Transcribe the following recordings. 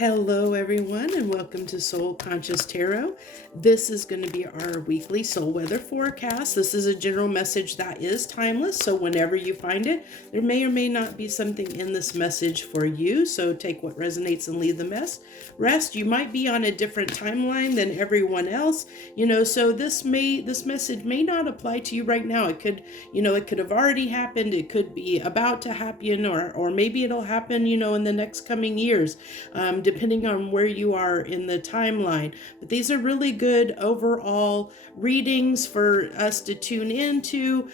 Hello, everyone, and welcome to Soul Conscious Tarot. This is going to be our weekly soul weather forecast. This is a general message that is timeless, so whenever you find it, there may or may not be something in this message for you. So take what resonates and leave the rest. You might be on a different timeline than everyone else, so this message may not apply to you right now. It could, it could have already happened. It could be about to happen, or maybe it'll happen, in the next coming years. Depending on where you are in the timeline. But these are really good overall readings for us to tune into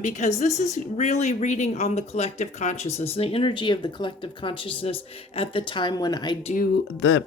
because this is really reading on the collective consciousness, the energy of the collective consciousness at the time when I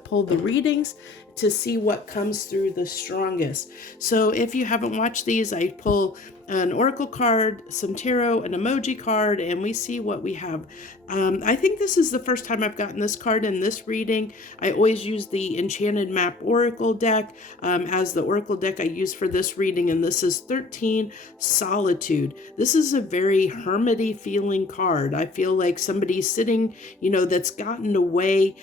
pull the readings to see what comes through the strongest. So if you haven't watched these, I pull an oracle card, some tarot, an emoji card, and we see what we have. I think this is the first time I've gotten this card in this reading. I always use the Enchanted Map Oracle deck as the oracle deck I use for this reading, and this is 13 Solitude. This is a very hermity feeling card. I feel like somebody's sitting, that's gotten away,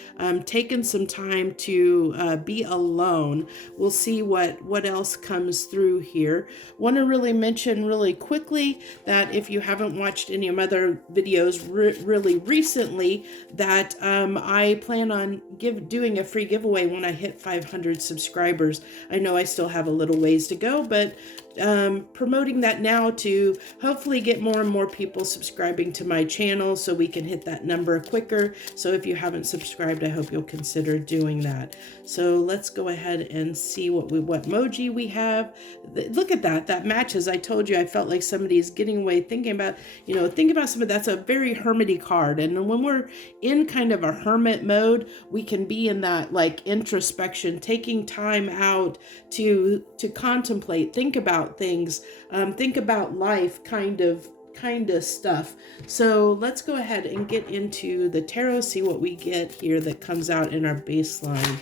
taken some time to be alone. We'll see what else comes through here. Want to really mention really quickly that if you haven't watched any of my other videos really recently, that I plan on doing a free giveaway when I hit 500 subscribers. I know I still have a little ways to go, but promoting that now to hopefully get more and more people subscribing to my channel so we can hit that number quicker. So if you haven't subscribed, I hope you'll consider doing that. So let's go ahead and see what emoji we have. Look at that matches. I told you I felt like somebody's getting away, thinking about somebody. That's a very hermity card. And when we're in kind of a hermit mode, we can be in that like introspection, taking time out to contemplate, think about things, think about life kind of stuff. So let's go ahead and get into the tarot, see what we get here that comes out in our baseline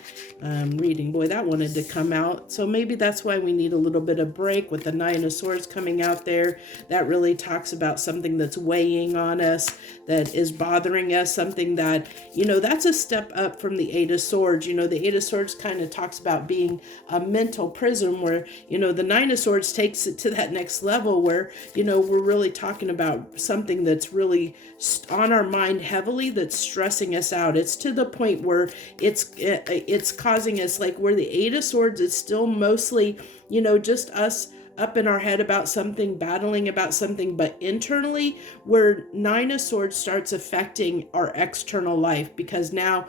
reading. Boy, that wanted to come out. So maybe that's why we need a little bit of break with the Nine of Swords coming out there. That really talks about something that's weighing on us, that is bothering us, something that, that's a step up from the Eight of Swords. The Eight of Swords kind of talks about being a mental prison where, the Nine of Swords takes it to that next level where, we're really talking about something that's really on our mind heavily, that's stressing us out. It's to the point where it's causing us, like where the Eight of Swords is still mostly, just us up in our head about something, battling about something, but internally, where Nine of Swords starts affecting our external life, because now,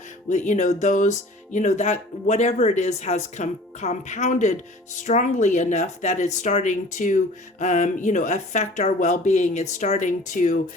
that whatever it is has compounded strongly enough that it's starting to, affect our well-being. It's starting to,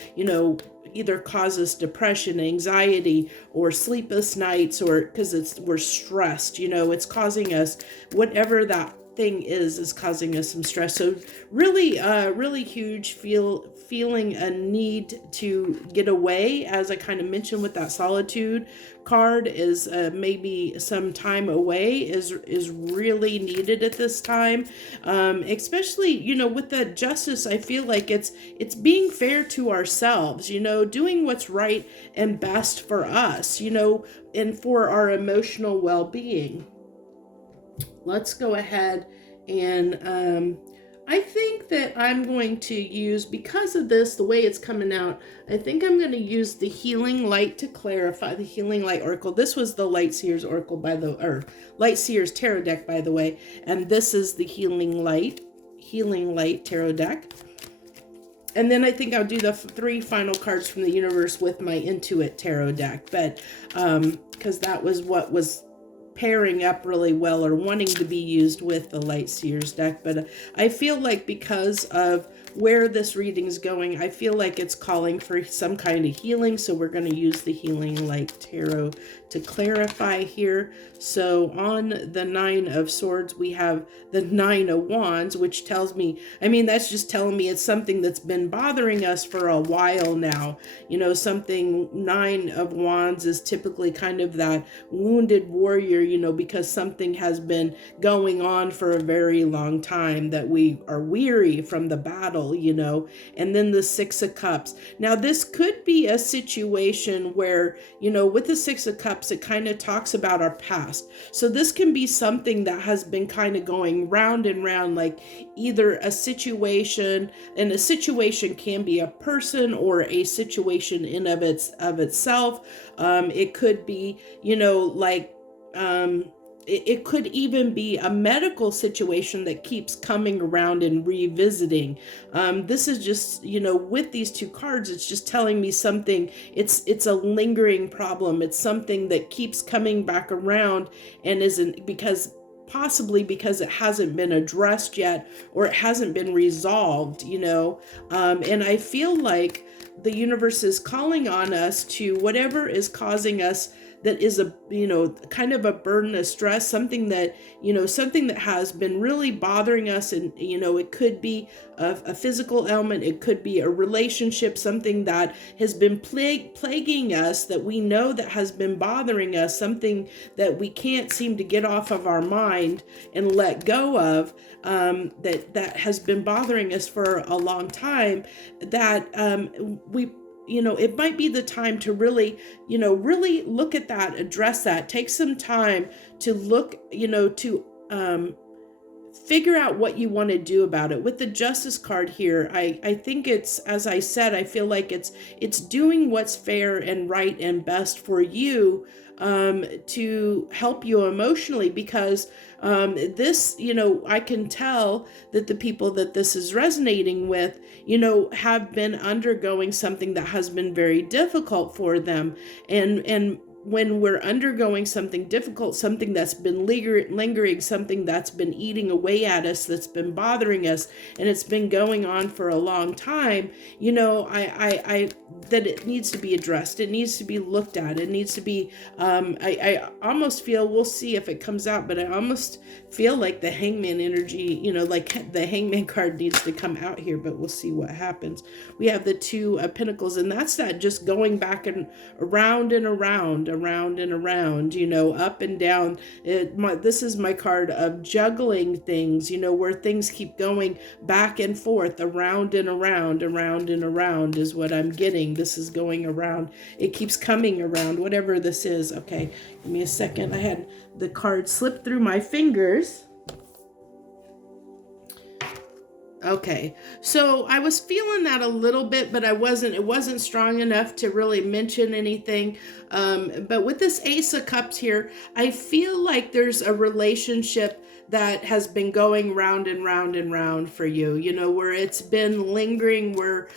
either cause us depression, anxiety, or sleepless nights, or because we're stressed, it's causing us whatever that thing is causing us some stress. So really huge feeling a need to get away, as I kind of mentioned with that Solitude card, is maybe some time away is really needed at this time, especially with the Justice. I feel like it's being fair to ourselves, doing what's right and best for us, and for our emotional well-being. Let's go ahead and I think that I'm going to use, because of this, the way it's coming out, I think I'm going to use the Healing Light to clarify, the Healing Light Oracle. This was the Light Seers Oracle Light Seers Tarot deck, by the way, and this is the Healing Light Tarot deck. And then I think I'll do the 3 final cards from the universe with my Intuit Tarot deck, but because that was what was pairing up really well, or wanting to be used with the Light Seers deck. But I feel like because of where this reading's going, I feel like it's calling for some kind of healing. So we're going to use the Healing Light Tarot to clarify here. So on the Nine of Swords, we have the Nine of Wands, which tells me, that's just telling me it's something that's been bothering us for a while now. Something, Nine of Wands is typically kind of that wounded warrior, because something has been going on for a very long time, that we are weary from the battle battle, and then the Six of Cups. Now, this could be a situation where, with the Six of Cups, it kind of talks about our past. So this can be something that has been kind of going round and round, like either a situation, and a situation can be a person or a situation in of itself. It could be, it could even be a medical situation that keeps coming around and revisiting. This is just, with these two cards, it's just telling me something. It's a lingering problem. It's something that keeps coming back around and isn't, possibly because it hasn't been addressed yet, or it hasn't been resolved, and I feel like the universe is calling on us to whatever is causing us, that is a, kind of a burden of stress, something that has been really bothering us. And, it could be a physical ailment. It could be a relationship, something that has been plaguing us, that we know that has been bothering us, something that we can't seem to get off of our mind and let go of, that has been bothering us for a long time, that it might be the time to really look at that, address that, take some time to look, to figure out what you want to do about it. With the Justice card here, I think it's, as I said, I feel like it's doing what's fair and right and best for you, to help you emotionally, because this, I can tell that the people that this is resonating with, have been undergoing something that has been very difficult for them. And when we're undergoing something difficult, something that's been lingering, something that's been eating away at us, that's been bothering us, and it's been going on for a long time, I that it needs to be addressed. It needs to be looked at. It needs to be, I almost feel, we'll see if it comes out, but I almost feel like the Hangman energy, like the Hangman card needs to come out here, but we'll see what happens. We have the Two of Pentacles, and that's that just going back and around and around, up and down. This is my card of juggling things, where things keep going back and forth, around and around is what I'm getting. This is going around. It keeps coming around, whatever this is. Okay, give me a second. I had the card slip through my fingers. Okay, so I was feeling that a little bit, but it wasn't strong enough to really mention anything. But with this Ace of Cups here, I feel like there's a relationship that has been going round and round and round for you, where it's been lingering, where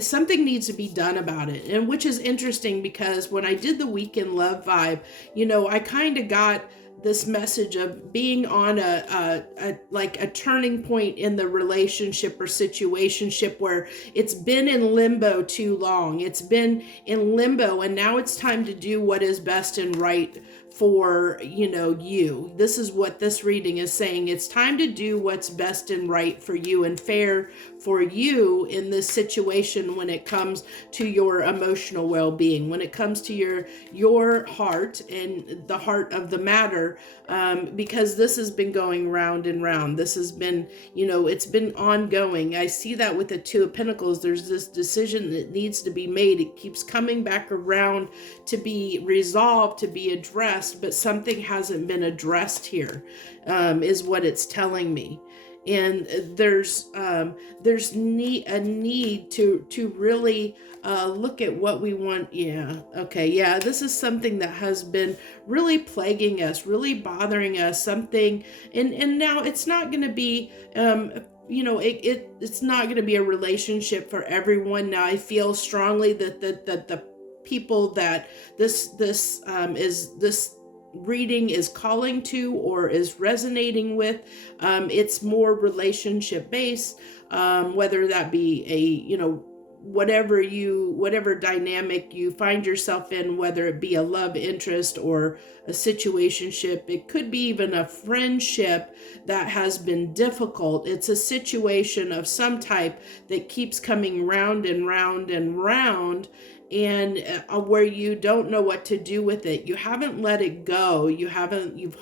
something needs to be done about it. And which is interesting, because when I did the Weekend Love vibe, I kind of got this message of being on a turning point in the relationship or situationship, where it's been in limbo too long. It's been in limbo, and now it's time to do what is best and right for, you. This is what this reading is saying. It's time to do what's best and right for you and fair for you in this situation, when it comes to your emotional well-being, when it comes to your heart and the heart of the matter, because this has been going round and round. This has been, it's been ongoing. I see that with the Two of Pentacles. There's this decision that needs to be made. It keeps coming back around to be resolved, to be addressed, but something hasn't been addressed here, is what it's telling me. And there's a need to really look at what we want. This is something that has been really plaguing us, really bothering us, something, and now it's not going to be it's not going to be a relationship for everyone. Now I feel strongly that the people that this reading is calling to or is resonating with, it's more relationship based, whether that be a whatever dynamic you find yourself in, whether it be a love interest or a situationship. It could be even a friendship that has been difficult. It's a situation of some type that keeps coming round and round and round, and where you don't know what to do with it. You haven't let it go. You've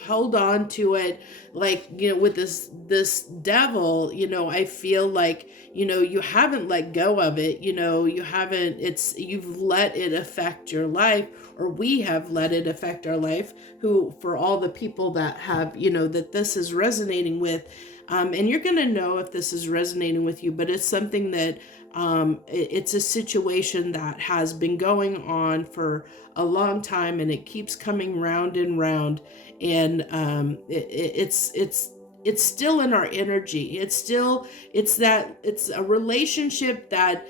held on to it, like, with this devil, I feel like, you haven't let go of it. You've let it affect your life, or we have let it affect our life, for all the people that have, that this is resonating with. And you're going to know if this is resonating with you, but it's something that it's a situation that has been going on for a long time, and it keeps coming round and round. And it's still in our energy. It's a relationship that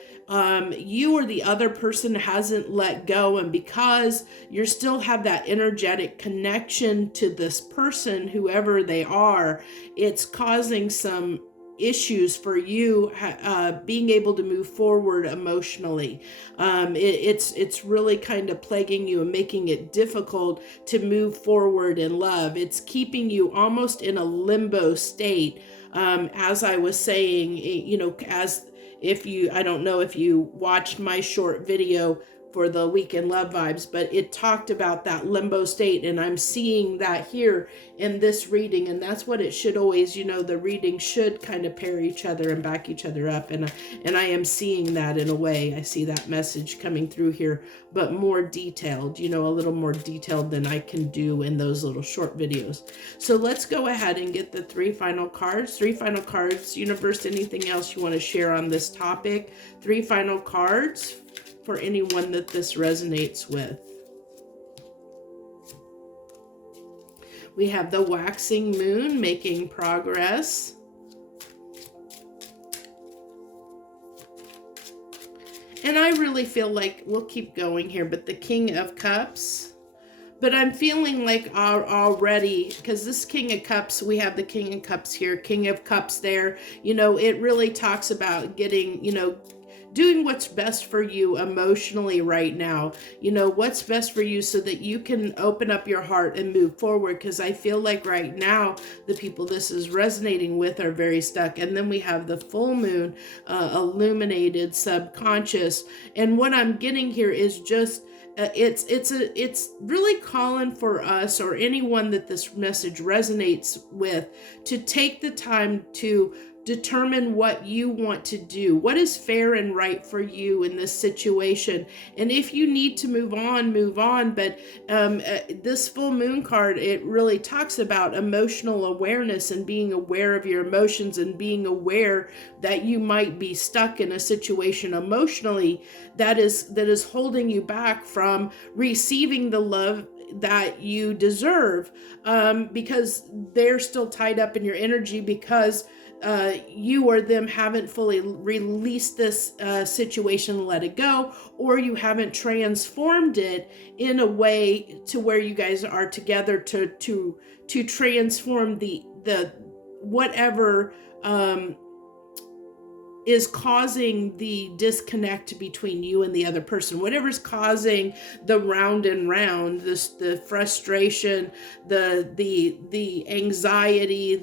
you or the other person hasn't let go, and because you still have that energetic connection to this person, whoever they are, it's causing some issues for you being able to move forward emotionally. It's really kind of plaguing you and making it difficult to move forward in love. It's keeping you almost in a limbo state. As I was saying, I don't know if you watched my short video for the Weekend Love Vibes, but it talked about that limbo state, and I'm seeing that here in this reading, and that's what it should always, the reading should kind of pair each other and back each other up, and I am seeing that in a way. I see that message coming through here, but more detailed, a little more detailed than I can do in those little short videos. So let's go ahead and get the three final cards. Universe, anything else you want to share on this topic? Three final cards for anyone that this resonates with. We have the waxing moon, making progress. And I really feel like we'll keep going here, but the King of Cups. But I'm feeling like already, because this King of Cups, we have the King of Cups here, King of Cups there. It really talks about getting, doing what's best for you emotionally right now. What's best for you so that you can open up your heart and move forward. Because I feel like right now, the people this is resonating with are very stuck. And then we have the full moon, illuminated subconscious. And what I'm getting here is just, it's really calling for us, or anyone that this message resonates with, to take the time to determine what you want to do, what is fair and right for you in this situation. And if you need to move on. But this full moon card, it really talks about emotional awareness and being aware of your emotions, and being aware that you might be stuck in a situation emotionally that is holding you back from receiving the love that you deserve, because they're still tied up in your energy, because you or them haven't fully released this situation and let it go, or you haven't transformed it in a way to where you guys are together to transform the whatever is causing the disconnect between you and the other person, whatever's causing the round and round, the frustration, the anxiety,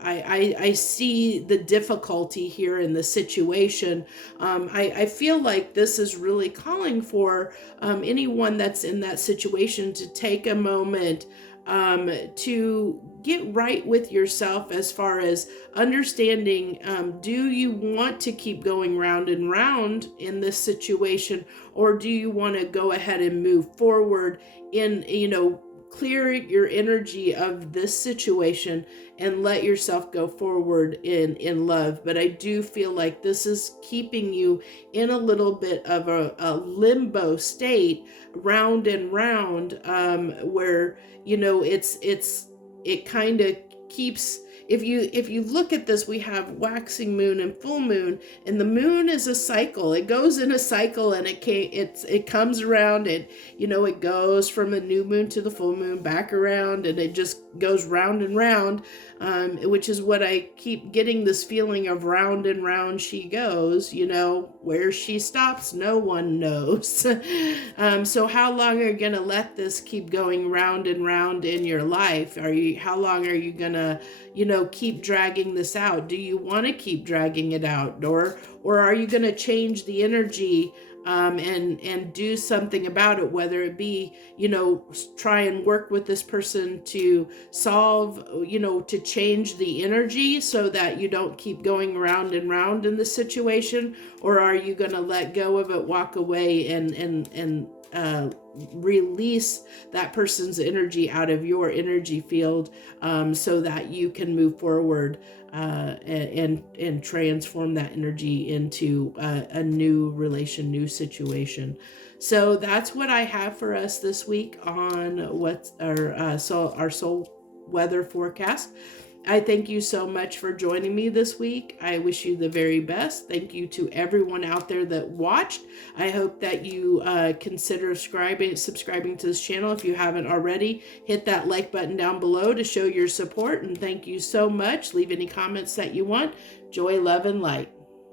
I see the difficulty here in the situation. I feel like this is really calling for anyone that's in that situation to take a moment to get right with yourself, as far as understanding, do you want to keep going round and round in this situation, or do you want to go ahead and move forward in, clear your energy of this situation and let yourself go forward in love. But I do feel like this is keeping you in a little bit of a limbo state, round and round, where, it kind of keeps, if you look at this, we have waxing moon and full moon, and the moon is a cycle. It goes in a cycle, and it comes around, and it goes from the new moon to the full moon, back around, and it just goes round and round, which is what I keep getting, this feeling of round and round she goes. Where she stops, no one knows. So how long are you gonna let this keep going round and round in your life? How long are you gonna to, keep dragging this out? Do you want to keep dragging it out? Or are you going to change the energy and do something about it, whether it be, try and work with this person to solve, to change the energy so that you don't keep going round and round in the situation? Or are you going to let go of it, walk away, and release that person's energy out of your energy field, so that you can move forward and transform that energy into a new relation, new situation. So that's what I have for us this week on what's our soul weather forecast. I thank you so much for joining me this week. I wish you the very best. Thank you to everyone out there that watched. I hope that you consider subscribing to this channel if you haven't already. Hit that like button down below to show your support, and thank you so much. Leave any comments that you want. Joy, love, and light.